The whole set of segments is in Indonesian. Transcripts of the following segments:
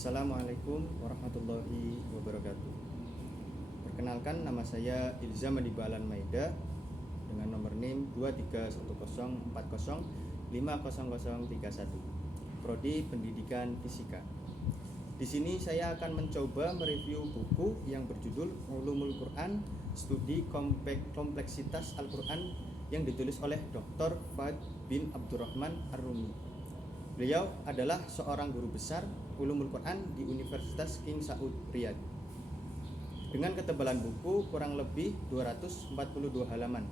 Assalamualaikum warahmatullahi wabarakatuh. Perkenalkan, nama saya Ilzam Adibalan Maida dengan nomor NIM 231040500031, Prodi Pendidikan Fisika. Di sini saya akan mencoba mereview buku yang berjudul Ulumul Quran, Studi Kompleksitas Al-Quran yang ditulis oleh Dr. Fahd bin Abdurrahman Ar-Rumi. Beliau adalah seorang guru besar Ulumul Quran di Universitas King Saud Riyadh. Dengan ketebalan buku kurang lebih 242 halaman,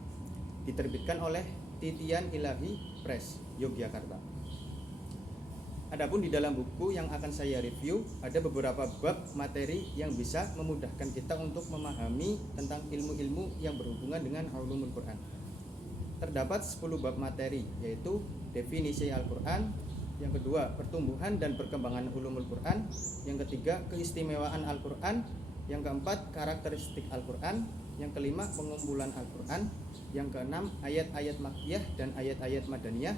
diterbitkan oleh Titian Ilahi Press, Yogyakarta. Adapun di dalam buku yang akan saya review, ada beberapa bab materi yang bisa memudahkan kita untuk memahami tentang ilmu-ilmu yang berhubungan dengan Ulumul Quran. Terdapat 10 bab materi, yaitu definisi Al-Quran, yang kedua pertumbuhan dan perkembangan ulumul Quran, yang ketiga keistimewaan Al-Quran, yang keempat karakteristik Al-Quran, yang kelima pengumpulan Al-Quran, yang keenam ayat-ayat makkiyah dan ayat-ayat madaniyah,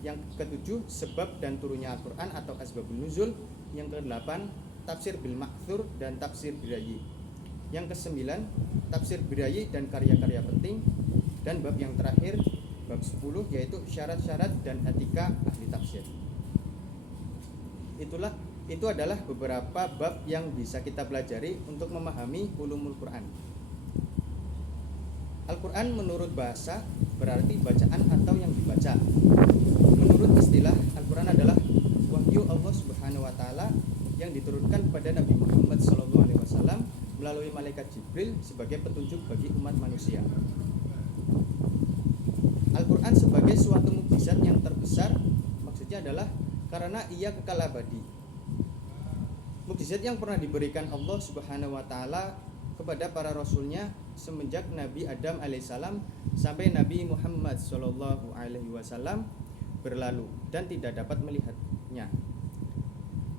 yang ketujuh sebab dan turunnya Al-Quran atau asbabun nuzul, yang kedelapan tafsir bil ma'thur dan tafsir birayi, yang kesembilan tafsir birayi dan karya-karya penting, dan bab yang terakhir bab 10 yaitu syarat-syarat dan etika ahli tafsir. Itu adalah beberapa bab yang bisa kita pelajari untuk memahami ulumul Quran. Al-Quran menurut bahasa berarti bacaan atau yang dibaca. Menurut istilah, Al-Quran adalah wahyu Allah Subhanahu wa taala yang diturunkan kepada Nabi Muhammad SAW melalui malaikat Jibril sebagai petunjuk bagi umat manusia. Al-Quran sebagai suatu mukjizat yang terbesar, maksudnya adalah karena ia kekal abadi. Mukjizat yang pernah diberikan Allah Subhanahu wa taala kepada para rasulnya semenjak Nabi Adam alaihissalam sampai Nabi Muhammad sallallahu alaihi wasallam berlalu dan tidak dapat melihatnya.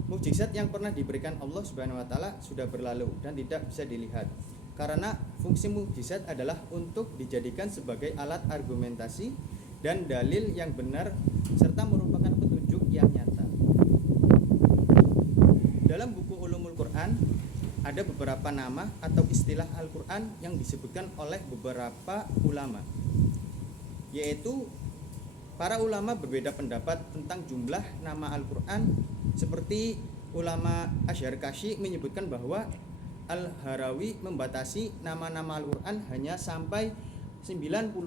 Mukjizat yang pernah diberikan Allah Subhanahu wa taala sudah berlalu dan tidak bisa dilihat. Karena fungsi mukjizat adalah untuk dijadikan sebagai alat argumentasi dan dalil yang benar serta merupakan petunjuk yang nyata. Dalam buku Ulumul Quran ada beberapa nama atau istilah Al-Quran yang disebutkan oleh beberapa ulama, yaitu para ulama berbeda pendapat tentang jumlah nama Al-Quran. Seperti ulama Asy'arikashi menyebutkan bahwa Al-Harawi membatasi nama-nama Al-Quran hanya sampai 96,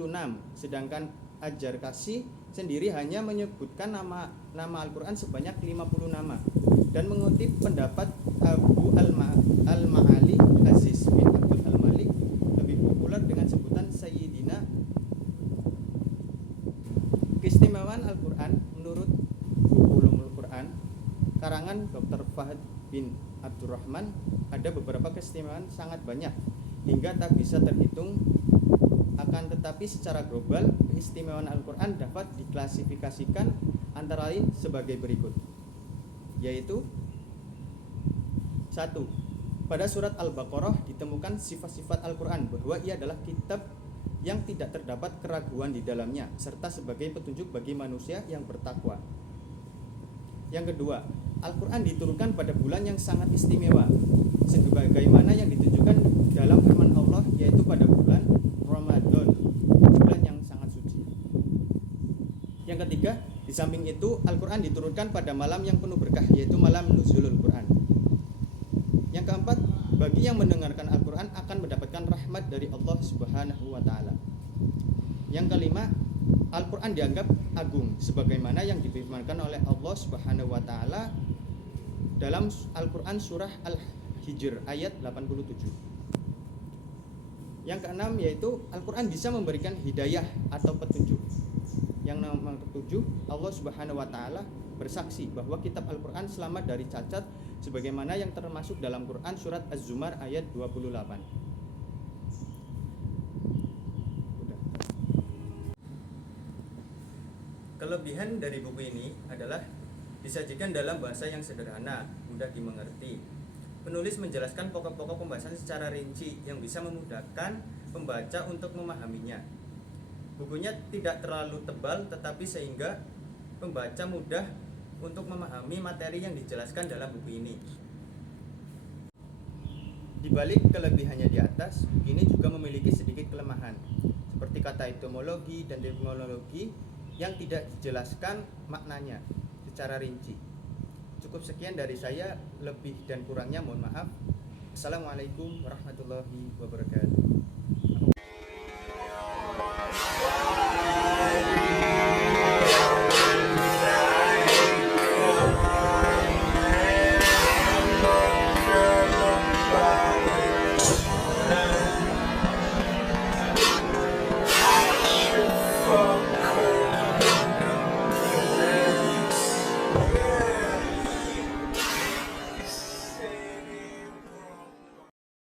sedangkan Asy'arikashi sendiri hanya menyebutkan nama Al-Quran sebanyak 50 nama, dan mengutip pendapat Abu Al-Ma'ali Aziz bin Abdul Al-Malik, lebih populer dengan sebutan Sayyidina. Keistimewaan Al-Quran menurut buku Ulumul Quran karangan Dr. Fahd bin Abdurrahman, ada beberapa keistimewaan sangat banyak hingga tak bisa terhitung. Akan tetapi secara global keistimewaan Al-Quran dapat diklasifikasikan antara lain sebagai berikut, yaitu 1. Pada surat Al-Baqarah ditemukan sifat-sifat Al-Quran bahwa ia adalah kitab yang tidak terdapat keraguan di dalamnya serta sebagai petunjuk bagi manusia yang bertakwa. Yang kedua, Al-Quran diturunkan pada bulan yang sangat istimewa sebagaimana yang ditunjukkan dalam firman Allah, yaitu pada bulan Ramadan, bulan yang sangat suci. Yang ketiga, di samping itu Al-Quran diturunkan pada malam yang penuh berkah, yaitu malam nuzulul Quran. Yang keempat, bagi yang mendengarkan Al-Quran akan mendapatkan rahmat dari Allah Subhanahu wa taala. Yang kelima, Al-Quran dianggap agung sebagaimana yang difirmankan oleh Allah Subhanahu wa taala dalam Al-Quran surah Al-Hijr ayat 87. Yang keenam, yaitu Al-Quran bisa memberikan hidayah atau petunjuk. Yang nomor 7, Allah Subhanahu wa taala bersaksi bahwa kitab Al-Quran selamat dari cacat sebagaimana yang termasuk dalam Quran surat Az-Zumar ayat 28. Kelebihan dari buku ini adalah disajikan dalam bahasa yang sederhana, mudah dimengerti. Penulis menjelaskan pokok-pokok pembahasan secara rinci yang bisa memudahkan pembaca untuk memahaminya. Bukunya tidak terlalu tebal tetapi sehingga pembaca mudah untuk memahami materi yang dijelaskan dalam buku ini. Di balik kelebihannya di atas, buku ini juga memiliki sedikit kelemahan, seperti kata etimologi dan terminologi yang tidak dijelaskan maknanya secara rinci. Cukup sekian dari saya, lebih dan kurangnya mohon maaf. Assalamualaikum warahmatullahi wabarakatuh.